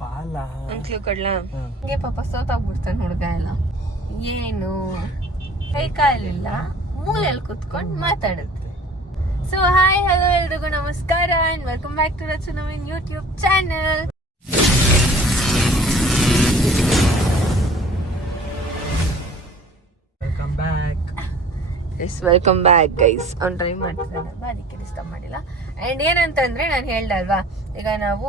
ಬಾಲ ಕ್ಲೂ ಕೊಡ್ಲಾ? ಹಂಗೆ ಪಾಪ ಸೋತಾಗ್ಬಿಡ್ತಾನೆ ಹುಡುಗ ಎಲ್ಲ. ಏನು ಕೈ ಕಾಲಿಲ್ಲ, ಮೂಲೆಯಲ್ಲಿ ಕುತ್ಕೊಂಡು ಮಾತಾಡುತ್ತೆ. ಸೊ ಹಾಯ್ ಹಲೋ ಎಲ್ರಿಗೂ ನಮಸ್ಕಾರ and welcome back to Rachu Naveen YouTube channel. Welcome back guys. ಅವ್ನು ಟ್ರೈ ಮಾಡ್ತಿದ್ದಾನಲ್ವಾ, ಅದಕ್ಕೆ ಡಿಸ್ಟರ್ಬ್ ಮಾಡಿಲ್ಲ. ಅಂಡ್ ಏನಂತಂದ್ರೆ ನಾನು ಹೇಳ್ದೆ ಅಲ್ವಾ, ಈಗ ನಾವು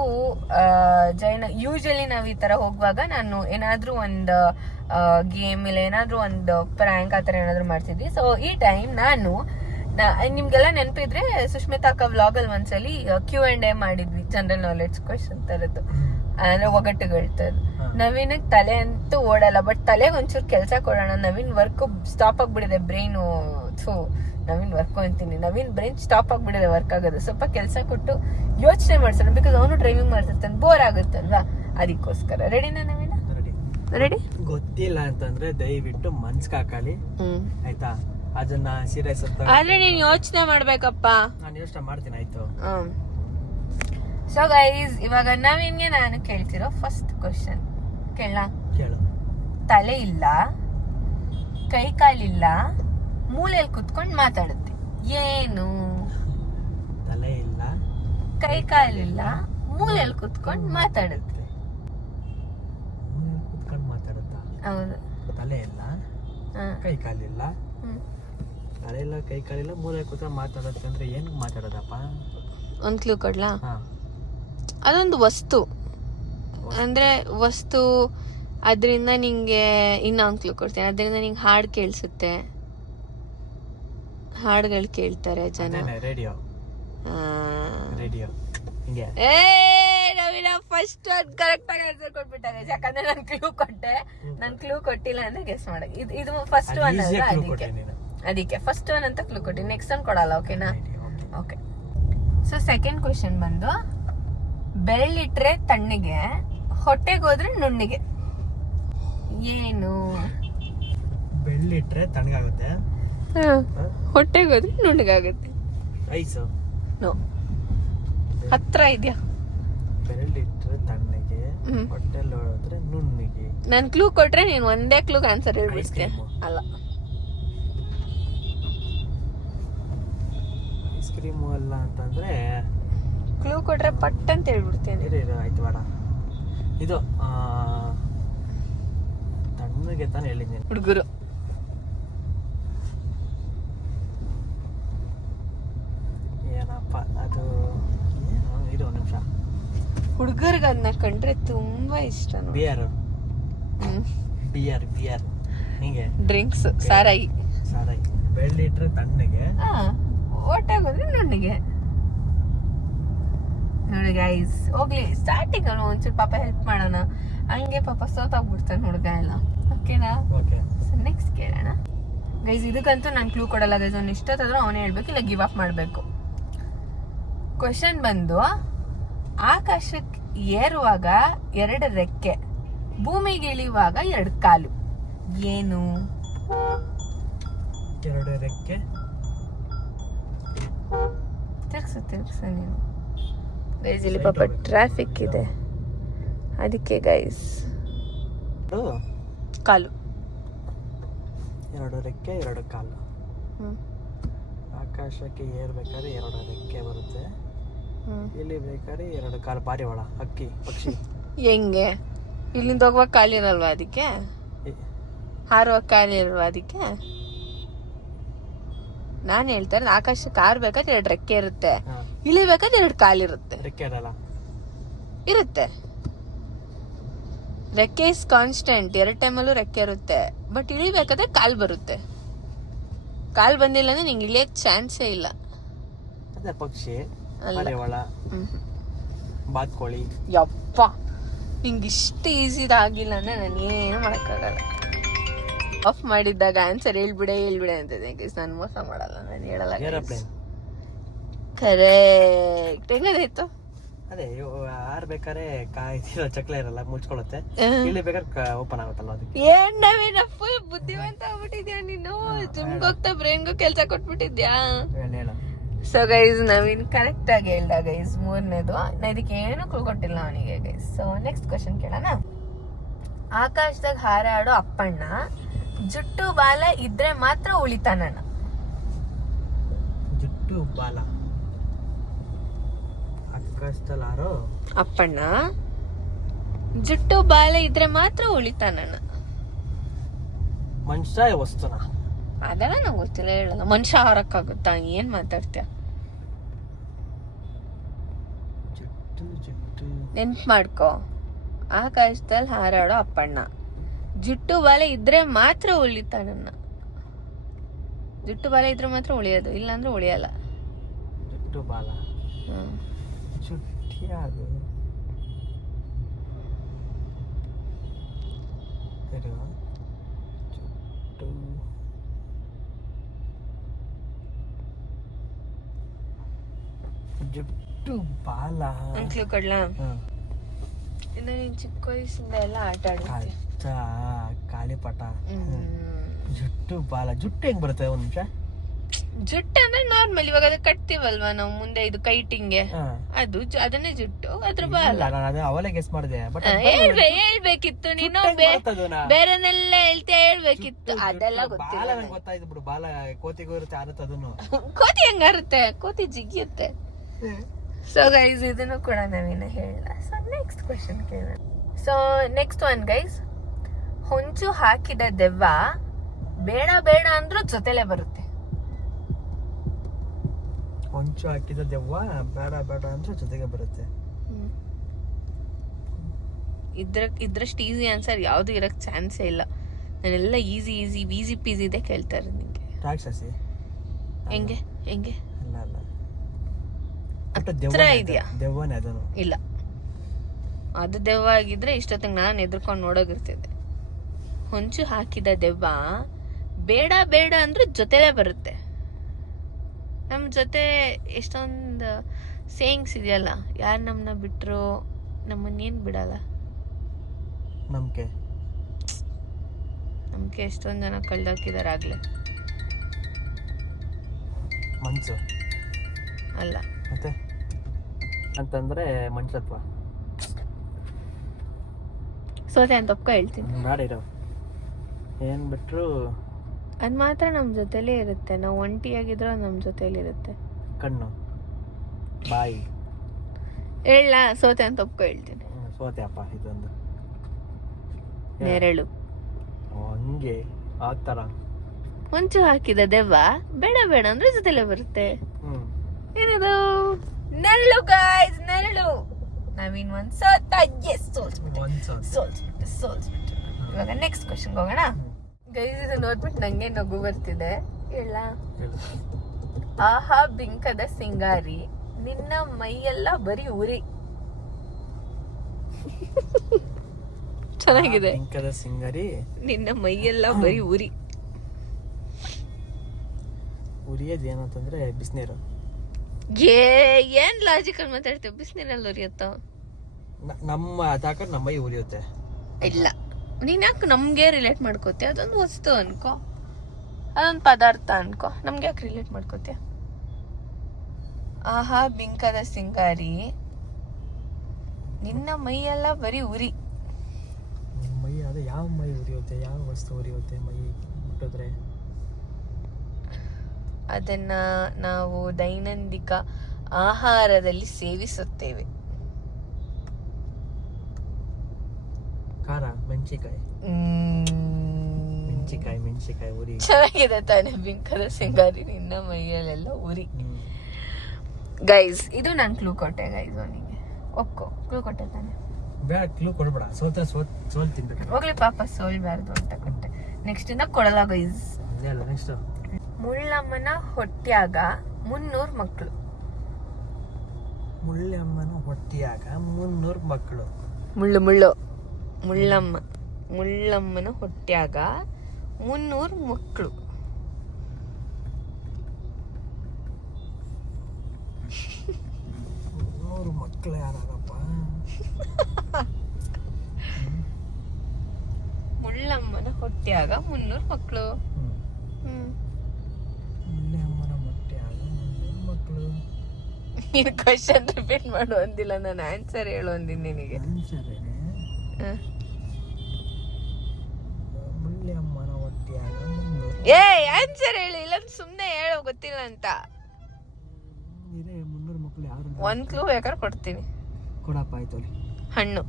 ಯೂಶಲಿ ನಾವು ಈ ತರ ಹೋಗುವಾಗ ನಾನು ಏನಾದ್ರೂ ಒಂದು ಗೇಮ್ ಇಲ್ಲ ಏನಾದ್ರೂ ಒಂದು ಪ್ರ್ಯಾಂಕ್ ಆ ತರ ಏನಾದ್ರು ಮಾಡ್ತಿದ್ವಿ. ಸೊ ಈ ಟೈಮ್ ನಿಮ್ಗೆಲ್ಲ ನೆನಪಿದ್ರೆ ಸುಷ್ಮಿತಾ ಅಕ್ಕ ವ್ಲಾಗ್ ಅಲ್ಲಿ ಒಂದ್ಸಲಿ Q&A ಮಾಡಿದ್ವಿ, ಜನರಲ್ ನಾಲೆಡ್ಜ್ ಕ್ವೆಶ್ಚನ್ ತರದ್ದು, ಅಂದ್ರೆ ಒಗಟುಗಳ್ತದ್ದು. ನವೀನಿಗೆ ತಲೆ ಅಂತೂ ಓಡಲ್ಲ, ಬಟ್ ತಲೆಗೆ ಒಂಚೂರು ಕೆಲಸ ಕೊಡೋಣ. ನವೀನ್ ವರ್ಕ್ ಸ್ಟಾಪ್ ಆಗ್ಬಿಡಿದೆ, ಬ್ರೈನು ನವೀನ್ ವರ್ಕ್ ಅಂತೀನಿ, ನವೀನ್ ಬ್ರೈನ್ ಸ್ಟಾಪ್ ಆಗ್ಬಿಡಿದೆ ವರ್ಕ್ ಆಗೋದು. ಸ್ವಲ್ಪ ಕೆಲಸ ಕೊಟ್ಟು ಯೋಚನೆ ಮಾಡ್ಸೋಣ, ಬಿಕಾಸ್ ಅವನು ಡ್ರೈವಿಂಗ್ ಮಾಡ್ತಿರ್ತಾನೆ, ಬೋರ್ ಆಗುತ್ತಲ್ವಾ, ಅದಕ್ಕೋಸ್ಕರ. ರೆಡಿನಾ ನವೀನ? ರೆಡಿ? ಗೊತ್ತಿಲ್ಲ ಅಂತಂದ್ರೆ ದಯವಿಟ್ಟು ಮನ್ಸ್ಕಾಕಲಿ, ಆಯ್ತಾ? ಅದನ್ನ ಸೀರಿಯಸ್ ಆದ್ರೆ ನೀನ್ ಯೋಚನೆ ಮಾಡ್ಬೇಕಪ್ಪ. ನಾನು ಯೋಚನೆ ಮಾಡ್ತೀನಿ, ಆಯ್ತು? ಸೊ ಗೈಸ್, ಇವಾಗ ನವೀನ್ಗೆ ನಾನು ಕೇಳ್ತಿರೋ ಫಸ್ಟ್ ಕ್ವಶನ್ ಕೇಳ. ತಲೆ ಇಲ್ಲ, ಕೈ ಕಾಲಿಲ್ಲ, ಮೂಲೆಯಲ್ಲಿ ಕುತ್ಕೊಂಡು ಮಾತಾಡುತ್ತೆ, ಏನು? ತಲೆ ಇಲ್ಲ, ಕೈ ಕಾಲಿಲ್ಲ, ಮೂಲೆಯಲ್ಲಿ ಕುತ್ಕೊಂಡು ಮಾತಾಡುತ್ತೆ. ಕುತ್ಕೊಂಡು ಮಾತಾಡುತ್ತಾ? ಹೌದು. ತಲೆ ಇಲ್ಲ, ಕೈ ಕಾಲಿಲ್ಲ, ತಲೆ ಇಲ್ಲ, ಕೈ ಕಾಲಿಲ್ಲ, ಮೂಲೆಯಲ್ಲಿ ಕುತ್ಕೊಂಡು ಮಾತಾಡುತ್ತೆ ಅಂದ್ರೆ ಏನ್ ಮಾತಾಡೋದಪ್ಪ? ಒಂದ್ ಕ್ಲೂ ಕೊಡ್ಲಾ? ಅದೊಂದು ವಸ್ತು, ಅಂದ್ರೆ ವಸ್ತು. ಅದರಿಂದ ನಿಂಗೆ ಇನ್ನೊಂದು ಕ್ಲೂ ಕೊಡ್ತೀನಿ, ಅದರಿಂದ ನಿಂಗೆ ಹಾಡು ಕೇಳಿಸುತ್ತೆ, ಹಾಡುಗಳು ಕೇಳ್ತಾರೆ ಜನ. ರೇಡಿಯೋ. ರೇಡಿಯೋ. ನವೀನ ಫಸ್ಟ್ ಕರೆಕ್ಟ್ ಆಗಿ ಆನ್ಸರ್ ಕೊಟ್ಬಿಟ್ಟಾಗ, ಯಾಕಂದ್ರೆ ನಾನು ಕ್ಲೂ ಕೊಟ್ಟೆ, ನಾನು ಕ್ಲೂ ಕೊಟ್ಟಿಲ್ಲ ಅಂದ್ರೆ ಗೆಸ್ ಮಾಡ. ಇದು ಫಸ್ಟ್ ಒನ್ ಅಲ್ಲ, ಅದಕ್ಕೆ ಫಸ್ಟ್ ಒನ್ ಅಂತ ಕ್ಲೂ ಕೊಟ್ಟಿ, ನೆಕ್ಸ್ಟ್ ಒನ್ ಕೊಡಲ್ಲ. ಓಕೆನಾ? ಓಕೆ. ಸೊ ಸೆಕೆಂಡ್ ಕ್ವೆಶ್ಚನ್ ಬಂದು, ಬೆರಳಿಟ್ರೆ ತಣ್ಣಗೆ, ಹೊಟ್ಟೆಗೆ ಹೋದ್ರೆ ನುಣ್ಣಿಗೆ, ಏನು? ಬೆರಳಿಟ್ರೆ ತಣ್ಣಗಾಗುತ್ತೆ, ಹೊಟ್ಟೆಗೆ ಹೋದ್ರೆ ನುಣ್ಣಗಾಗುತ್ತೆ. ಐಸು? ನೋ. ಹತ್ರ ಇದೆಯಾ? ಬೆರಳಿಟ್ರೆ ತಣ್ಣಗೆ, ಹೊಟ್ಟೆಲ್ಲಿ ಹೋದ್ರೆ ನುಣ್ಣಿಗೆ. ನಾನು ಕ್ಲೂ ಕೊಟ್ರೆ ನೀನು ಒಂದೇ ಕ್ಲೂಗೆ ಆನ್ಸರ್ ಹೇಳ್ಬಿಡ್ತೀಯ. ಅಲ್ಲ, ಐಸ್ ಕ್ರೀಮು ಅಲ್ಲ ಅಂತಂದ್ರೆ ಕ್ಲೂ ಕೊಟ್ರೆ ಪಟ್ ಅಂತ ಹೇಳ್ಬಿಡ್ತೇನೆ. ಆಯ್ತು ಬೇಡ, ಇದು ತಣ್ಣಗೆ ತಾನು ಹೇಳಿದ್ದೀನಿ. ಹುಡುಗರು ಏನಪ್ಪ ಅದು? ಇದು ಒಂದು ನಿಮಿಷ. ಹುಡುಗರಿಗೆ ಅದನ್ನ ಕಂಡ್ರೆ ತುಂಬಾ ಇಷ್ಟ. ಬಿಯರ್. ಬಿಯರ್ ಬಿಯರ್ ಹಿಂಗೆ ಡ್ರಿಂಕ್ಸ್. ಸಾರಾಯಿ. ಸಾರಾಯಿ. ಬೆರಳಿಟ್ರೆ ತಣ್ಣಗೆ, ಹೊಟ್ಟೆಗೆ ಹೋದ್ರೆ ನುಣ್ಣಿಗೆ. ನೋಡಿ ಗೈಸ್, ಹೋಗ್ಲಿ, ಸ್ಟಾರ್ಟಿಂಗ್ ಅವನು ಒಂಚೂರು ಪಾಪ ಹೆಲ್ಪ್ ಮಾಡೋಣ, ಹಂಗೆ ಪಾಪ ಸೋತಾಗ್ಬಿಡ್ತಾನೆ ಹುಡುಗ ಎಲ್ಲ. ಓಕೆನಾ? ನೆಕ್ಸ್ಟ್ ಕೇಳೋಣ ಗೈಸ್. ಇದಕ್ಕಂತೂ ನಾನು ಕ್ಲೂ ಕೊಡಲ್ಲ ಗೈಸ್, ಅವ್ನು ಇಷ್ಟೊತ್ತಾದ್ರೂ ಅವನೇ ಹೇಳ್ಬೇಕು, ಇಲ್ಲ ಗಿವ್ ಅಪ್ ಮಾಡಬೇಕು. ಕ್ವೆಶನ್ ಬಂದು, ಆಕಾಶಕ್ಕೆ ಏರುವಾಗ 2 ರೆಕ್ಕೆ, ಭೂಮಿಗೆ ಇಳಿಯುವಾಗ 2 ಕಾಲು, ಏನು? 2 ರೆಕ್ಕೆ. ತಿರ್ಗ್ಸ ನೀನು ಗೈಸ್. ಇಲ್ಲಿ ಪಾಪ ಟ್ರಾಫಿಕ್ ಇದೆ, ಅದಕ್ಕೆ ಗೈಸ್. ಕಾಲು. 2 ರೆಕ್ಕೆ 2 ಕಾಲು. ಆಕಾಶಕ್ಕೆ ಏರ್ಬೇಕಾದ್ರೆ 2 ರೆಕ್ಕೆ ಬರುತ್ತೆ, ಇಳಿಬೇಕಾದ್ರೆ 2 ಕಾಲು. ಪಾರಿ ಒಳ ಹಕ್ಕಿ ಪಕ್ಷಿ. ಹೆಂಗೆ? ಇಲ್ಲಿಂದ ಹೋಗುವಾಗ ಕಾಲಿರಲ್ವಾ ಅದಕ್ಕೆ? ಹಾರುವಾಗ ಕಾಲಿರಲ್ವಾ ಅದಕ್ಕೆ? ನಾನು ಹೇಳ್ತಾರೆ, ಆಕಾಶಕ್ಕೆ ಹಾರ್ಬೇಕಾದ್ರೆ 2 ರೆಕ್ಕೆ ಇರುತ್ತೆ, ಇಳಿಬೇಕಾದ್ರೆ 2 ಕಾಲಿರುತ್ತೆ. ರೆಕ್ಕೆ ಇರಲ್ಲ? ಇರುತ್ತೆ. ರೆಕ್ಕೆ ಇಸ್ ಕಾನ್ಸ್ಟೆಂಟ್, 2 ಟೈಮಲ್ಲೂ ರೆಕ್ಕೆ ಇರುತ್ತೆ, ಬಟ್ ಇಳಿಬೇಕಾದ್ರೆ ಕಾಲ್ ಬರುತ್ತೆ. ಕಾಲ್ ಬಂದಿಲ್ಲ ಅಂದ್ರೆ ನಿಂಗೆ ಇಳಿಯಕ್ ಚಾನ್ಸೇ ಇಲ್ಲ. ಅದೇ ಪಕ್ಷಿ. ಬಾತ್ಕೋಳಿ. ಯಪ್ಪ, ನಿಂಗೆ ಇಷ್ಟು ಈಸಿದಾಗಿಲ್ಲ ಅಂದ್ರೆ ನಾನು ಏನು ಮಾಡಕ್ಕಾಗಲ್ಲ. ಆಫ್ ಮಾಡಿದ್ದಾಗ ಆನ್ಸರ್ ಹೇಳ್ಬಿಡೆ ಅಂತದೆ. ನಾನು ಮೋಸ ಮಾಡಲ್ಲ, ನಾನು ಹೇಳಲ್ಲ. ಕರೆಕ್ಟ್. ಹೆಂಗದಾಯ್ತು? ಅದೇ ಆರ್ಬೇಕಾದ್ರೆ ಕಾಯ್ತಿರೋ ಚಕ್ಲ ಇರಲ್ಲ, ಮುಚ್ಕೊಳ್ಳುತ್ತೆ, ಇಲ್ಲಿ ಬೇಕಾದ್ರೆ ಓಪನ್ ಆಗುತ್ತಲ್ಲ ಅದಕ್ಕೆ. ಏನ್ ನವೀನ ಫುಲ್ ಬುದ್ಧಿವಂತ ಆಗ್ಬಿಟ್ಟಿದ್ಯಾ ನೀನು, ಜಿಮ್ಗೆ ಹೋಗ್ತಾ ಬ್ರೈನ್ಗೂ ಕೆಲ್ಸ ಕೊಟ್ಬಿಟ್ಟಿದ್ಯಾ. ಸೊ ಗೈಸ್ ನವೀನ್ ಕರೆಕ್ಟ್ ಆಗಿ ಹೇಳ್ದ ಗೈಸ್ ಮೂರನೇದು. ನಾ ಇದಕ್ಕೆ ಏನು ಕೊಟ್ಟಿಲ್ಲ ಅವನಿಗೆ ಗೈಸ್. ಸೊ ನೆಕ್ಸ್ಟ್ ಕ್ವಶನ್ ಕೇಳೋಣ. ಆಕಾಶದಾಗ ಹಾರಾಡೋ ಅಪ್ಪಣ್ಣ ಜುಟ್ಟು ಬಾಲ ಇದ್ರೆ ಮಾತ್ರ ಉಳಿತಾನಣ್ಣ. ಜುಟ್ಟು ಬಾಲ ಆಕಾಶದಲ್ಲಿ ಹಾರೋ ಅಪ್ಪಣ್ಣ ಜುಟ್ಟು ಬಾಲ ಇದ್ರೆ ಮಾತ್ರ ಉಳಿತಾನಣ್ಣ. ಮನುಷ್ಯ ವಸ್ತುನ? ಅದೆಲ್ಲ ನಂಗೆ ಗೊತ್ತಿಲ್ಲ, ಹೇಳಲ್ಲ. ಮನುಷ್ಯ ಹಾರಕ್ಕಾಗುತ್ತಾ? ಏನ್ ಮಾತಾಡ್ತೀಯ? ಜುಟ್ಟು ಜುಟ್ಟು ನೆನ್ಪು ಮಾಡ್ಕೋ. ಆಕಾಶದಲ್ಲಿ ಹಾರಾಡೋ ಅಪ್ಪಣ್ಣ ಜುಟ್ಟು ಬಾಲ ಇದ್ರೆ ಮಾತ್ರ ಉಳಿತಾನಣ್ಣ. ಜುಟ್ಟು ಬಾಲ ಇದ್ರೆ ಮಾತ್ರ ಉಳಿಯೋದು, ಇಲ್ಲಾಂದ್ರೆ ಉಳಿಯಲ್ಲ. ಜುಟ್ಟು ಬಾಲ ಚುಟ್ಟಿ ಅದು ಜುಟ್ಟು ಜುಟ್ಟು ಬಾಲ ಅಂಕ್ಲು ಕೊಡ್ಲಾ? ಇನ್ನು ನೀನ್ ಚಿಕ್ಕ ವಯಸ್ಸಿಂದ ಎಲ್ಲ ಆಟ ಆಡಿದ್ದೆ. ಕಾಳಿಪಟ. ಜುಟ್ಟು ಬಾಲ ಜುಟ್ಟು ಹೆಂಗ್ ಬರುತ್ತೆ? ಒಂದ್ ನಿಮಿಷ. ಜುಟ್ಟು ಅಂದ್ರೆ ನಾರ್ಮಲ್ ಇವಾಗ ಅದು ಕಟ್ತೀವಲ್ವಾ ನಾವು ಮುಂದೆ, ಇದು ಕೈಟಿಂಗೆ, ಅದು ಅದನ್ನೇ ಜುಟ್ಟು, ಅದ್ರ ಬಾಲ. ಅವಲೇ ಗೆಸ್ ಮಾಡಿದೆ. ಹೇಳ್ಬೇಕಿತ್ತು ನೀನು, ಬೇರೆನೆಲ್ಲ ಹೇಳ್ಬೇಕಿತ್ತು. ಅದೆಲ್ಲ ಗೊತ್ತಿಲ್ಲ. ಗೊತ್ತಾಯ್ತು ಬಿಡು. ಬಾಲ ಕೋತಿಗೂ ಇರುತ್ತೆ, ಆರುತ್ತೆ ಅದನ್ನು. ಕೋತಿ ಹೆಂಗಾರುತ್ತೆ? ಕೋತಿ ಜಿಗಿಯುತ್ತೆ. ಸೊ ಗೈಸ್ ಇದನ್ನು ಕೂಡ ನವೀನ ಹೇಳ. ಸೊ ನೆಕ್ಸ್ಟ್ ಕ್ವೆಶ್ಚನ್ ಕೇಳೋಣ. So next one guys. ಹೊಂಚು ಹಾಕಿದ ದೆವ್ವ ಬೇಡ ಬೇಡ ಅಂದ್ರೂ ಜೊತೆಲೆ ಬರುತ್ತೆ. ಹೊಂಚು ಹಾಕಿದ ದೆವ್ವ ಬೇಡ ಬೇಡ ಅಂದ್ರೂ ಜೊತೆಗೆ ಬರುತ್ತೆ. ಇದ್ರಷ್ಟು ಈಸಿ ಆನ್ಸರ್ ಯಾವ್ದು ಇರಕ್ ಚಾನ್ಸೇ ಇಲ್ಲ. ನಾನೆಲ್ಲ ಈಸಿ ಪೀಸಿ ಇದೆ ಕೇಳ್ತಾ ಇರೋದು ನಿಂಗೆ. ರಾಕ್ಷಸಿ ಹೆಂಗೆ ಹೆಂಗೆ? ಅಲ್ಲ ಅಲ್ಲ, ಹತ್ರ ಇದೆಯಾ? ದೆವ್ವನೇ ಅದನ್ನು. ಇಲ್ಲ, ಅದು ದೆವ್ವ ಆಗಿದ್ರೆ ಇಷ್ಟೊತ್ತಿಗೆ ನಾನು ಎದ್ರುಕೊಂಡು ನೋಡೋಗಿರ್ತಿದ್ದೆ. ಹೊಂಚು ಹಾಕಿದ ದೆವ್ವ ಬೇಡ ಬೇಡ ಅಂದ್ರೂ ಜೊತೆಲೇ ಬರುತ್ತೆ. ನಮ್ ಜೊತೆ ಎಷ್ಟೊಂದು ಸೇಯಿಂಗ್ಸ್ ಇದೆಯಲ್ಲ, ಯಾರು ನಮ್ಮನ್ನ ಬಿಟ್ರು ನಮ್ಮನ್ನೇನ್ ಬಿಡಲ್ಲ. ನಂಬಿಕೆ ಎಷ್ಟೊಂದ್ ಜನ ಕಳ್ದಾಕಿದಾರೆ ಆಗ್ಲೇ. ಮನ್ಸು ಅಲ್ಲ ಮತ್ತೆ ಅಂತಂದ್ರೆ ಮನುಷ್ಯತ್ವ. ಸೋತೆ ಅಂತ ಒಪ್ಕೊ ಹೇಳ್ತೀನಿ. ನಾಡಿರೋ ಏನ್ ಬಿಟ್ರು ಅದ್ ಮಾತ್ರ ನಮ್ ಜೊತೆಲೇ ಇರುತ್ತೆ. ನಾವು ಒಂಟಿಯಾಗಿದ್ರು ನಮ್ ಜೊತೆಲಿ ಇರುತ್ತೆ. ಕಣ್ಣು, ಬಾಯಿ. ಹೇಳ ಸೋತೆ ಅಂತ ಒಪ್ಕೊ ಹೇಳ್ತೀನಿ. ಸೋತೆ ಅಪ್ಪ. ಇದೊಂದು ನೆರಳು. ಹಂಗೆ ಆ ತರ. ಹೊಂಚು ಹಾಕಿದ ದೆವ್ವ ಬೇಡ ಬೇಡ ಅಂದ್ರೆ ಜೊತೆಲೆ ಬರುತ್ತೆ. ಏನಿದು? ನೆರಳು ಗಾಯ್ಸ್, ನೆರಳು. ನವೀನ್ ಒಂದ್ ಸೋತ. ಎಸ್, ಸೋಲ್ಸ್ಬಿಟ್ಟು. ಇವಾಗ ನೆಕ್ಸ್ಟ್ ಕ್ವೆಶ್ಚನ್ ಹೋಗೋಣ ಗೈಸ್. ಇದು ನೋಡ್ಬಿಟ್ಟು ನಂಗೆ ನಗು ಬರ್ತಿದೆ. ಹೇಳ. ಆಹಾ ಬಿಂಕದ ಸಿಂಗಾರಿ, ನಿನ್ನ ಮೈಯೆಲ್ಲ ಬರೀ ಉರಿ. ಚೆನ್ನಾಗಿದೆ. ಬಿಂಕದ ಸಿಂಗಾರಿ, ನಿನ್ನ ಮೈಯೆಲ್ಲ ಬರೀ ಉರಿ. ಉರಿಯೋದು ಏನಂತಂದ್ರೆ ಬಿಸಿನೀರು. ಏನ್ ಲಾಜಿಕಲ್ ಮಾತಾಡ್ತೇವೆ? ಬಿಸಿನೀರಲ್ಲಿ ಉರಿಯುತ್ತ? ನಮ್ಮ ಅದಾಕ ನಮ್ಮ ಮೈ ಉರಿಯುತ್ತೆ. ಇಲ್ಲ, ನೀನ್ ಯಾಕೆ ನಮ್ಗೆ ರಿಲೇಟ್ ಮಾಡ್ಕೋತೀಯ? ಅದೊಂದು ವಸ್ತು ಅನ್ಕೋ, ಅದೊಂದು ಪದಾರ್ಥ ಅನ್ಕೋ, ನಮ್ಗೆ ಯಾಕೆ ರಿಲೇಟ್ ಮಾಡ್ಕೋತೀಯ? ಆಹಾ ಬಿಂಕದ ಸಿಂಗಾರಿ, ನಿನ್ನ ಮೈಯೆಲ್ಲ ಬರೀ ಉರಿ. ಮೈ ಅದೇ ಯಾವ ಮೈ ಉರಿಯುತ್ತೆ? ಯಾವ ವಸ್ತು ಉರಿಯುತ್ತೆ ಮೈ ಮುಟ್ಟಿದ್ರೆ? ಅದನ್ನ ನಾವು ದೈನಂದಿಕ ಆಹಾರದಲ್ಲಿ ಸೇವಿಸುತ್ತೇವೆ. ಖಾರ, ಮೆಣಸಿಕಾಯಿ. ಮೆಣಸಿಕಾಯಿ ಉರಿ. ಚೆನ್ನಾಗಿದೆ ತಾನೆ? ಬಿಂಕದ ಸಿಂಗಾರಿ, ನಿನ್ನ ಮೈಯಲ್ಲೆಲ್ಲ ಉರಿ. ಗೈಸ್ ಇದು ನಾನು ಕ್ಲೂ ಕೊಟ್ಟೆ ಗೈಸ್. ಅವನಿಗೆ ಒಕ್ಕೋ ಕ್ಲೂ ಕೊಟ್ಟೆ ತಾನೆ? ಬೇಡ, ಕ್ಲೂ ಕೊಡ್ಬೇಡ. ಸೋಲ್ತೀನಿ. ಹೋಗ್ಲಿ ಪಾಪ, ಸೋಲ್ಬಾರ್ದು ಅಂತ ಕೊಟ್ಟೆ. ನೆಕ್ಸ್ಟ್ ಇಂದ ಕೊಡಲ್ಲ ಗೈಸ್. ನೆಕ್ಸ್ಟ್. ಮುಳ್ಳಮ್ಮನ ಹೊಟ್ಯಾಗ 300 ಮಕ್ಕಳು. ಮುಳ್ಳಮ್ಮನ ಹೊಟ್ಯಾಗ 300 ಮಕ್ಕಳು. ಮುಳ್ಳಮ್ಮನ ಹೊಟ್ಯಾಗ 300 ಮಕ್ಕಳು. ಮಕ್ಕಳು ಯಾರಪ್ಪ? ಮುಳ್ಳಮ್ಮನ ಹೊಟ್ಯಾಗ 300 ಮಕ್ಕಳು. ಮುಳ್ಳಮ್ಮನ ಹೊಟ್ಯಾಗ 300 ಮಕ್ಕಳು. ನೀನು ಕ್ವಶನ್ ರಿಪೀಟ್ ಮಾಡು ಅಂದಿಲ್ಲ, ನಾನು ಆನ್ಸರ್ ಹೇಳು ಅಂದಿನಿ ನಿನಗೆ. ಮುಲ್ಯಮ್ಮನ ಹೊಟ್ಟೆಯಾಗ ಏ ಆನ್ಸರ್ ಹೇಳಿ, ಇಲ್ಲ ಸುಮ್ನೆ ಹೇಳೋ ಗೊತ್ತಿಲ್ಲ ಅಂತ. 300 ಮಕ್ಕಳು ಯಾರು? ಒಂದ್ ಕ್ಲೂ ಬೇಕಾದ್ರೆ ಕೊಡ್ತೀನಿ. ಕೊಡಪ್ಪ ಆಯ್ತು. ಹಣ್ಣು.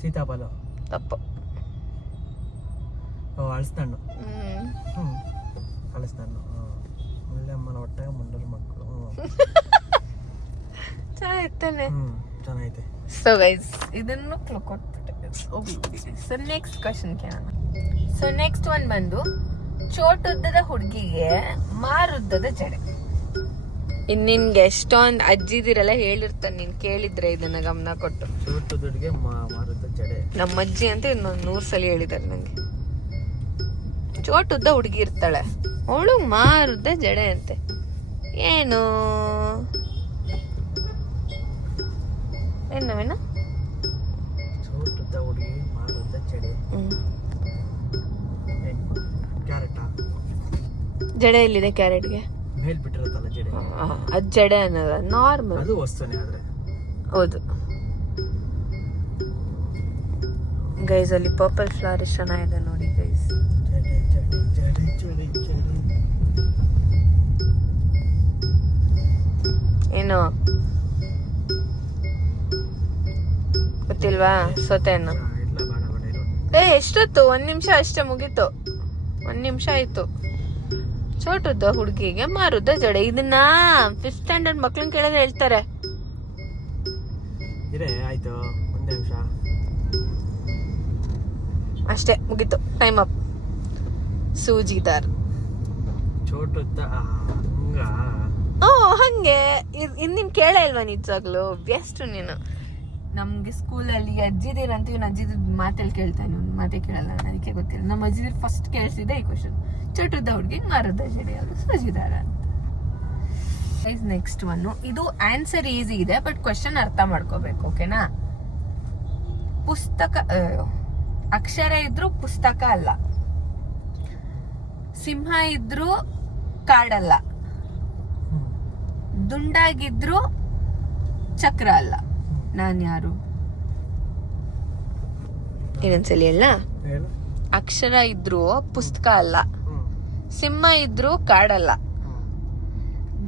ಸೀತಾಫಲ. ತಪ್ಪು. ಹಳಸಣ್ಣು. ಹಳಸಣ್ಣು. ಮುಲ್ಯಮ್ಮನ ಹೊಟ್ಟೆಯಾಗ 300 ಮಕ್ಕಳು. ಚೆನ್ನಾಗಿತ್ತಾನೆ. ಚೆನ್ನಾಗೈತೆ. ಸೊ ಗೈಸ್ ಇದನ್ನು ಕ್ಲೂ ಕೊಟ್ಬಿಟ್ಟೆ. ಸೊ ನೆಕ್ಸ್ಟ್ ಕ್ವಶನ್ ಕೇಳೋಣ. ಸೊ ನೆಕ್ಸ್ಟ್ ಒನ್ ಬಂದು ಚೋಟುದ್ದದ ಹುಡುಗಿಗೆ ಮಾರುದ್ದದ ಜಡೆ. ನಿನ್ಗೆ ಎಷ್ಟೊಂದು ಅಜ್ಜಿದಿರೆಲ್ಲ ಹೇಳಿರ್ತಾನೆ, ನೀನ್ ಕೇಳಿದ್ರೆ ಇದನ್ನ ಗಮನ ಕೊಟ್ಟು. ಚೋಟುದ್ದಡಿಗೆ ಮಾರುದ್ದ ಜಡೆ. ನಮ್ಮ ಅಜ್ಜಿ ಅಂತ ಇನ್ನೊಂದು 100 ಸಲ ಹೇಳಿದಾರೆ ನಂಗೆ. ಚೋಟುದ್ದ ಹುಡುಗಿ ಇರ್ತಾಳೆ, ಅವಳು ಮಾರುದ್ದ ಜಡೆ ಅಂತೆ. ಏನು ಏನ್ ನವೀನ? ಚೋಟುದ್ದ ಹುಡುಗಿ ಮಾರುದ್ದ ಜಡೆ. ಕ್ಯಾರೆಟ್. ಜಡೆ ಎಲ್ಲಿದೆ ಕ್ಯಾರೆಟ್ಗೆ? ಮೇಲ್ ಬಿಟ್ಟಿರುತ್ತಲ್ಲ ಜಡೆ. ಅದ್ ಜಡೆ ಅನ್ನೋದ ನಾರ್ಮಲ್. ಅದು ವಸ್ತುನೇ ಆದ್ರೆ. ಹೌದು ಗೈಸ್, ಅಲ್ಲಿ ಪರ್ಪಲ್ ಫ್ಲವರ್ ಎಷ್ಟು ಚೆನ್ನಾಗಿದೆ ನೋಡಿ ಗೈಸ್. ಜಡೆ ಜಡೆ ಜಡೆ ಜಡೆ ಜಡೆ. ಏನು ಗೊತ್ತಿಲ್ವಾ? ಸೊತೆಯನ್ನು. ಇಲ್ಲ ಬೇಡ ಬೇಡ ಇರು. ಎಷ್ಟೊತ್ತು? 1 ನಿಮಿಷ ಅಷ್ಟೇ, ಮುಗೀತು. 1 ನಿಮಿಷ ಆಯ್ತು. ಚೋಟುದ್ದ ಹುಡುಗಿಗೆ ಮಾರುದ್ದ ಜಡೆ. ಇದನ್ನ 5th ಸ್ಟ್ಯಾಂಡರ್ಡ್ ಮಕ್ಳನ್ನ ಕೇಳಿದ್ರೆ ಹೇಳ್ತಾರೆ. ಇರೇ ಆಯ್ತು, 1 ನಿಮಿಷ ಅಷ್ಟೇ, ಮುಗೀತು. Time up. ಸೂಜಿದಾರ್. ಚೋಟುದ್ದ ಹಂಗ. ಹಂಗೆ ನಿನ್ ಕೇಳ ಇಲ್ವಾ ನಿಜವಾಗ್ಲು? ಬೆಸ್ಟ್ ನೀನು. ನಮ್ಗೆ ಸ್ಕೂಲಲ್ಲಿ ಅಜ್ಜಿದಿರ್ ಅಂತ ಇವ್ನು ಅಜ್ಜಿದ ಮಾತಲ್ಲಿ ಕೇಳ್ತಾನೆ, ಮಾತೇ ಕೇಳಲ್ಲ, ಅದಕ್ಕೆ ಗೊತ್ತಿಲ್ಲ. ನಮ್ಮ ಅಜ್ಜಿದಿರ್ ಫಸ್ಟ್ ಕೇಳಿಸಿದೆ ಈ ಕ್ವಶನ್. ಚೋಟುದ್ದ ಹುಡುಗಿ ಮಾರುದ್ದ ಜಡೆ, ಅದು ಸೂಜಿದಾರ ಅಂತ. Next one. ಇದು ಆನ್ಸರ್ ಈಸಿ ಇದೆ, ಬಟ್ ಕ್ವಶನ್ ಅರ್ಥ ಮಾಡ್ಕೋಬೇಕು, ಓಕೆನಾ? ಪುಸ್ತಕ ಅಕ್ಷರ ಇದ್ರು ಪುಸ್ತಕ ಅಲ್ಲ, ಸಿಂಹ ಇದ್ರು ಕಾಡಲ್ಲ, ದುಂಡಾಗಿದ್ರು ಚಕ್ರ ಅಲ್ಲ. ನಾನ್ ಯಾರು? ಏನೊಂದ್ಸಲಿ ಅಲ್ಲ. ಅಕ್ಷರ ಇದ್ರು ಪುಸ್ತಕ ಅಲ್ಲ, ಸಿಂಹ ಇದ್ರು ಕಾಡಲ್ಲ,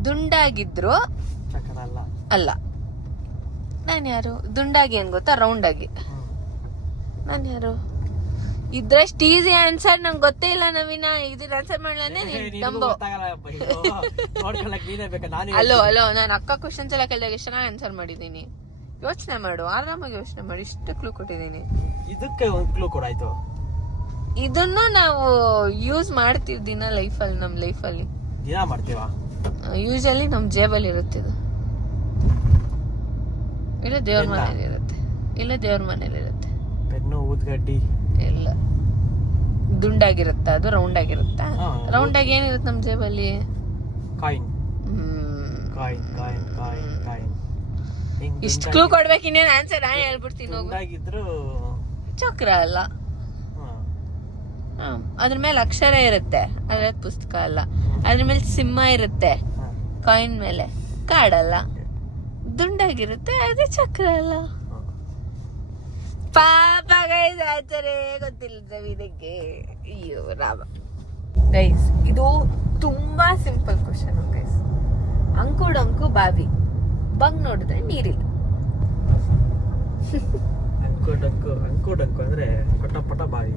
ದುಂಡಾಗಿದ್ರು ಚಕ್ರ ಅಲ್ಲ. ಅಲ್ಲ. ನಾನ್ ಯಾರು? ದುಂಡಾಗಿ ಏನ್ ಗೊತ್ತಾ? ರೌಂಡ್ ಆಗಿ. ನಾನ್ ಯಾರು? ಇದ್ರಷ್ಟು ಈಸಿ ಆನ್ಸರ್ ನಂಗೆ ಗೊತ್ತೇ ಇಲ್ಲ ನವೀನ. ಇದನ್ನ ಆನ್ಸರ್ ಮಾಡ್ಲಾನೆ ನಂಬೋ. ಅಲೋ ನಾನು ಅಕ್ಕ ಕ್ವಶನ್ಸ್ ಎಲ್ಲ ಕೇಳಿದಾಗ ಎಷ್ಟು ಚೆನ್ನಾಗಿ ಆನ್ಸರ್ ಮಾಡಿದೀನಿ. ಯೋಚನೆ ಮಾಡು, ಆರಾಮಾಗಿ ಯೋಚನೆ ಮಾಡಿ. ಇಷ್ಟು ಕ್ಲೂ ಕೊಟ್ಟಿದ್ದೀನಿ. ಇದಕ್ಕೆ ಒಂದು ಕ್ಲೂ ಕೊಡಾಯ್ತು. ಇದನ್ನು ನಾವು ಯೂಸ್ ಮಾಡ್ತೀವಿ ದಿನ ಲೈಫಲ್ಲಿ. ನಮ್ಮ ಲೈಫಲ್ಲಿ ದಿನ ಮಾಡ್ತೀವ. ಯೂಶಲಿ ನಮ್ ಜೇಬಲ್ಲಿ ಇರುತ್ತೆ ಇದು. ಇಲ್ಲ ದೇವ್ರ ಮನೇಲಿ ಇರುತ್ತೆ. ಇಲ್ಲ ದೇವ್ರ ಮನೇಲಿ ಇರುತ್ತೆ. ಪೆನ್ನು, ಊದ್ಗಡ್ಡಿ. ಇಲ್ಲ, ದುಂಡಾಗಿರುತ್ತ, ಅದು ರೌಂಡ್ ಆಗಿರುತ್ತ. ರೌಂಡ್ ಆಗಿ ಏನಿರುತ್ತೆ ನಮ್ ಜೇಬಲ್ಲಿ? ಕಾಯಿನ್. ಇಷ್ಟು ಕ್ಲೂ ಕೊಡ್ಬೇಕು, ಇನ್ನೇನು ಆನ್ಸರ್ ನಾನು ಹೇಳ್ಬಿಡ್ತೀನಿ. ದುಂಡಾಗಿದ್ರು ಚಕ್ರ ಅಲ್ಲ. ಅದ್ರ ಮೇಲೆ ಅಕ್ಷರ ಇರುತ್ತೆ, ಅದ್ರ ಪುಸ್ತಕ ಅಲ್ಲ. ಅದ್ರ ಮೇಲೆ ಸಿಂಹ ಇರುತ್ತೆ, ಕಾಯಿನ್ ಮೇಲೆ ಕಾಡಲ್ಲ. ದುಂಡಾಗಿರುತ್ತೆ, ಅದು ಚಕ್ರ ಅಲ್ಲ. ಪಾಪ ಗೈಸ್, ಆಚರೆ ಗೊತ್ತಿಲ್ಲ ಇದಕ್ಕೆ. ಅಯ್ಯೋ ರಾಮ. ಗೈಸ್ ಇದು ತುಂಬಾ ಸಿಂಪಲ್ ಕ್ವಶನ್ ಗೈಸ್. ಅಂಕು ಬಾವಿ, ಬಂಗ್ ನೋಡಿದ್ರೆ ನೀರಿಲ್ಲ. ಅಂಕು ಡಂಕು ಅಂದ್ರೆ ಪಟ ಬಾವಿ,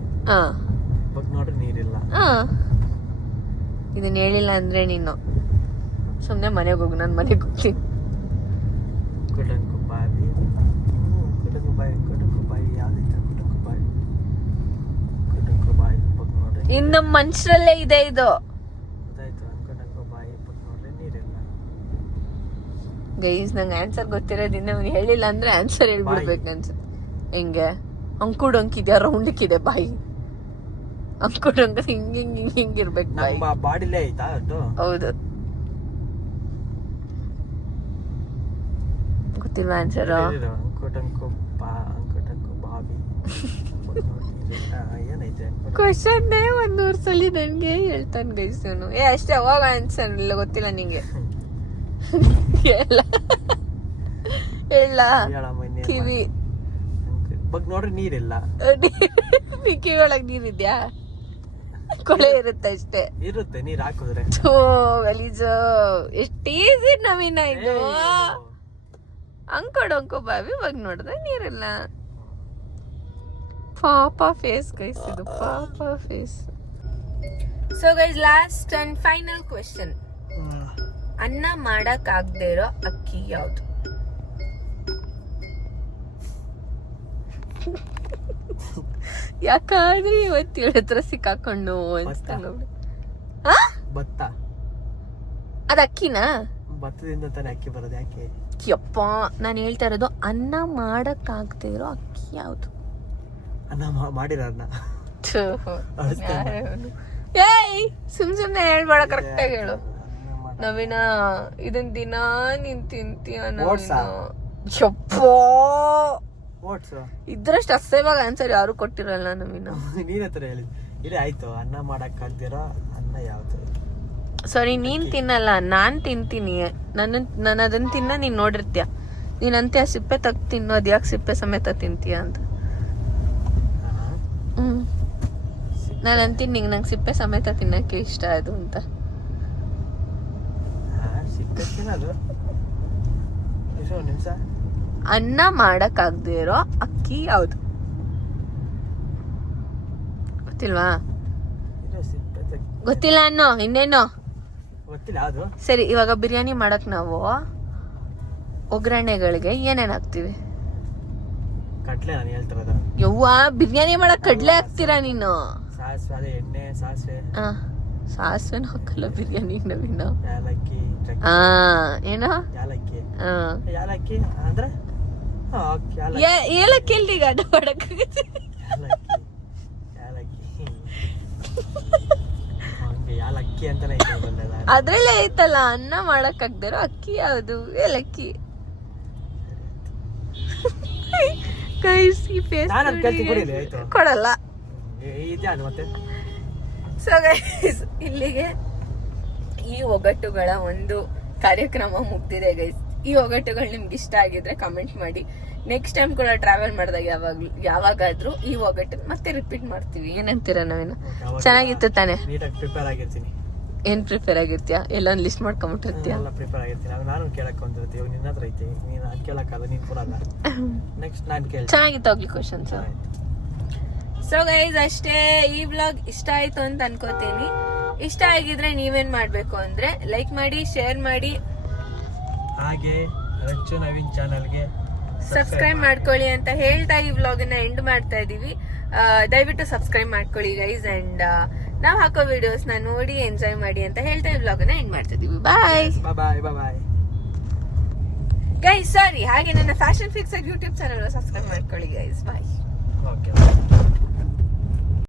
ಬಂಗ್ ನೋಡ್ರೆ ನೀರಿಲ್ಲ. ಇದನ್ನ ಹೇಳಿಲ್ಲ ಅಂದ್ರೆ ನೀನು ಸುಮ್ನೆ ಮನೆಗೆ ಹೋಗು. ನಾನು ಮನೆಗೆ ಹೋಗ್ತೀನಿ. ಕುಡಂಕು ಬಾವಿ, ಕುಡಂಕು ಬಾವಿ ಯಾವ್ದೈತೆ? ಕುಡಂಕು ಬಾವಿ ಬಂಗ್ ನೋಡ್ರೆ ಇನ್ನು ಮನುಷ್ಯರಲ್ಲೇ ಇದೆ ಇದು. ಗೊತ್ತಾಯ್ತು. ಅಂಕು ಬಾವಿ ಬಂಗ್ ನೋಡ್ರೆ ನೀರಿಲ್ಲ. ಗೈಸ್ ನಂಗೆ ಆನ್ಸರ್ ಗೊತ್ತಿರೋದ್ರಿಂದ ಅವ್ನು ಹೇಳಿಲ್ಲ ಅಂದ್ರೆ ಆನ್ಸರ್ ಹೇಳ್ಬಿಡ್ಬೇಕು ಅನ್ಸುತ್ತೆ. ಹೆಂಗೆ? ಅಂಕಿದ್ಯಾ? ರೌಂಡಕ್ಕಿದೆ ಬಾಯಿ. ಅಂಕುಡಂಕ ಹಿಂಗಿರ್ಬೇಕು ಬಾಯಿ. ಬಾಡಿಲೇ ಐತಾ ಅದು? ಹೌದು. ಗೊತ್ತಿಲ್ವಾ ಆನ್ಸರ್? ಅಂಕು ಬಾವಿ ಏನೈತೆ ಕ್ವಶನ್ನೇ 100 ಸಲ ನನ್ಗೆ ಹೇಳ್ತಾನೆ ಗೈಸ್ ಅವನು. ಅಷ್ಟೇ ಹೋಗ ಆನ್ಸರ್ ಇಲ್ಲ ಗೊತ್ತಿಲ್ಲ ನಿಂಗೆ. ಹೇಳ ಕಿವಿ ಬಗ್ ನೋಡ್ರಿ ನೀರಿಲ್ಲ. ಕಿವಿ ಒಳಗ್ ನೀರಿದ್ಯಾ? ಕೊಳೆ ಇರುತ್ತೆ ಅಷ್ಟೇ. ಇರುತ್ತೆ ನೀರ್ ಹಾಕಿದ್ರೆ. ಗಲೀಜು. ಎಷ್ಟು ಈಸಿ ನವೀನ ಇದು. ಅಂಕೋ ಬಾವಿ ಬಗ್ ನೋಡಿದ್ರೆ ನೀರಿಲ್ಲ. ಪಾಪ ಫೇಸ್ ಗೈಸ್ ಇದು, ಪಾಪ face. So guys last and final question. ಅನ್ನ ಮಾಡಕ್ ಆಗದೆ ಇರೋ ಅಕ್ಕಿ ಯಾವ್ದು? ಯಾಕಾದ್ರೆ ಇವತ್ತು ಹೇಳಿದ್ರ ಸಿಕ್ಕಾಕೊಂಡು ಭತ್ತ. ಅದ್ ಅಕ್ಕಿನಾ? ಭತ್ತದಿಂದ ತಾನೇ ಅಕ್ಕಿ ಬರೋದು. ಯಾಕೆ? ಯಪ್ಪ ನಾನು ಹೇಳ್ತಾ ಇರೋದು ಅನ್ನ ಮಾಡಕ್ ಆಗದೆ ಇರೋ ಅಕ್ಕಿ ಯಾವ್ದು? ಅನ್ನ ಮಾಡಿರೋರ್ನ ಏಯ್ ಸುಮ್ನೆ ಹೇಳ್ಬೇಡ, ಕರೆಕ್ಟ್ ಆಗಿ ಹೇಳು. ನವೀನ ಇದನ್ ದಿನ ನೀನ್ ತಿಂತೀಯ ನವೀನ. ಯಪ್ಪೋ ಇದ್ರಷ್ಟು ಅಸಹ್ಯವಾಗ ಆನ್ಸರ್ ಯಾರು ಕೊಟ್ಟಿರಲ್ಲ ನವೀನ. ನೀನ್ ಹತ್ರ ಹೇಳಿ. ಇಲ್ಲಿ ಆಯ್ತು, ಅನ್ನ ಮಾಡಕ್ ಆಗ್ದಿರೋ ಅನ್ನ ಯಾವ್ದು? ಸಾರಿ ನೀನ್ ತಿನ್ನಲ್ಲ, ನಾನ್ ತಿಂತೀನಿ. ನಾನು ಅದನ್ನ ತಿನ್ನ ನೀನ್ ನೋಡಿರ್ತೀಯ. ನೀನ್ ಅಂತ್ಯ ಸಿಪ್ಪೆ ತಗ್ ತಿನ್ನು, ಅದ್ ಯಾಕೆ ಸಿಪ್ಪೆ ಸಮೇತ ತಿಂತೀಯ ಅಂತ. ನಾನು ಅಂತೀನಿ ನಿಂಗೆ ನಂಗೆ ಸಿಪ್ಪೆ ಸಮೇತ ತಿನ್ನಕ್ಕೆ ಇಷ್ಟ ಅದು ಅಂತ. ಅನ್ನ ಮಾಡಕ್ ಆಗದೆ ಇರೋ ಅಕ್ಕಿ ಯಾವ್ದು? ಗೊತ್ತಿಲ್ವಾ? ಗೊತ್ತಿಲ್ಲ ಅನ್ನೋ, ಇನ್ನೇನೋ ಸರಿ. ಇವಾಗ ಬಿರಿಯಾನಿ ಮಾಡಕ್ ನಾವು ಒಗ್ಗರಣೆಗಳಿಗೆ ಏನೇನ್ ಹಾಕ್ತಿವಿ? ಕಡ್ಲೆ. ನಾನು ಹೇಳ್ತಿರೋದು ಯವ್ವ, ಬಿರಿಯಾನಿ ಮಾಡಕ್ ಕಡ್ಲೆ ಹಾಕ್ತೀರಾ ನೀನು? ಸಾಸಿವೆ, ಎಣ್ಣೆ, ಸಾಸಿವೆ. ಸಾಸಿವೆನ ಹಾಕಲ್ಲ ಬಿರಿಯಾನಿ ನವೀನ. ಯಾಲಕ್ಕಿ. ಏನೋ ಯಾಲಕ್ಕಿ. ಯಾಲಕ್ಕಿ ಅಂದ್ರೆ ಏಲಕ್ಕಿ ಎಲ್ಲಿ ಗಡ್ಡ ಮಾಡಕ್ ಯಾಲಕ್ಕಿ ಅಂತಾನೆ ಅದ್ರಲ್ಲೇ ಐತಲ್ಲ ಅನ್ನ ಮಾಡಕ್ ಆಗ್ದಿರೋ ಅಕ್ಕಿ ಯಾವ್ದು? ಏಲಕ್ಕಿ. ಕೊಡಲ್ಲ. ಸೊ ಗೈಸ್ ಇಲ್ಲಿಗೆ ಈ ಒಗಟುಗಳ ಒಂದು ಕಾರ್ಯಕ್ರಮ ಮುಗ್ದಿದೆ ಗೈಸ್. ಈ ಒಗಟುಗಳು ನಿಮ್ಗೆ ಇಷ್ಟ ಆಗಿದ್ರೆ ಕಮೆಂಟ್ ಮಾಡಿ. ನೆಕ್ಸ್ಟ್ ಟೈಮ್ ಕೂಡ ಟ್ರಾವೆಲ್ ಮಾಡಿದಾಗ ಯಾವಾಗಾದ್ರೂ ಈ ಒಗಟು ಮತ್ತೆ ರಿಪೀಟ್ ಮಾಡ್ತೀವಿ. ಏನಂತೀರ ನಾವೇನು? ಚೆನ್ನಾಗಿತ್ತು ತಾನೆ? ಪ್ರಿಪೇರ್ ಆಗಿರ್ತೀನಿ. ಏನ್ ಪ್ರಿಪೇರ್ ಆಗಿರ್ತೀಯಾ? ಎಲ್ಲೊಂದು ಲಿಸ್ಟ್ ಮಾಡ್ಕೊಂಡ್ಬಿಟ್ಟಿರ್ತೀಯ? ಪ್ರಿಪೇರ್ ಆಗಿರ್ತೀನಿ. ನಾನು ಕೇಳಕ್ ಬಂದಿರ್ತೀವಿ, ನಿನ್ನ ಹತ್ರ ಐತಿ, ನೀನು ಕೇಳಕ್ಕಾಗ ನೀನ್ ಕೊಡಲ್ಲ. ನೆಕ್ಸ್ಟ್ ನಾನು ಕೇಳಿ. ಚೆನ್ನಾಗಿತ್ತು ಹೋಗ್ಲಿ ಕ್ವಶನ್ಸ್. ಸೊ ಗೈಸ್ ಅಷ್ಟೇ. ಈ ವ್ಲಾಗ್ ಇಷ್ಟ ಆಯ್ತು ಅಂತ ಅನ್ಕೋತೀನಿ. ಇಷ್ಟ ಆಗಿದ್ರೆ ನೀವೇನ್ ಮಾಡ್ಬೇಕು ಅಂದ್ರೆ ಲೈಕ್ ಮಾಡಿ, ಶೇರ್ ಮಾಡಿ, ಹಾಗೆ ರಚ್ಚು ನವೀನ್ ಚಾನಲ್ಗೆ ಸಬ್ಸ್ಕ್ರೈಬ್ ಮಾಡ್ಕೊಳ್ಳಿ ಅಂತ ಹೇಳ್ತಾ ಈ ವ್ಲಾಗ್ ನ ಎಂಡ್ ಮಾಡ್ತಾ ಇದೀವಿ. ದಯವಿಟ್ಟು ಸಬ್ಸ್ಕ್ರೈಬ್ ಮಾಡ್ಕೊಳ್ಳಿ ಗೈಸ್. ಅಂಡ್ ನಾವ್ ಹಾಕೋ ವಿಡಿಯೋಸ್ ನ ನೋಡಿ ಎಂಜಾಯ್ ಮಾಡಿ ಅಂತ ಹೇಳ್ತಾ ಈ ವ್ಲಾಗ್ ನ ಎಂಡ್ ಮಾಡ್ತಾ ಇದೀವಿ. ಬಾಯ್ ಬಾಯ್ ಗೈಸ್. ಸಾರಿ, ಹಾಗೆ ನನ್ನ fashion fixer YouTube channel subscribe ಮಾಡ್ಕೊಳ್ಳಿ ಗೈಸ್. ಬಾಯ್. ಓಕೆ.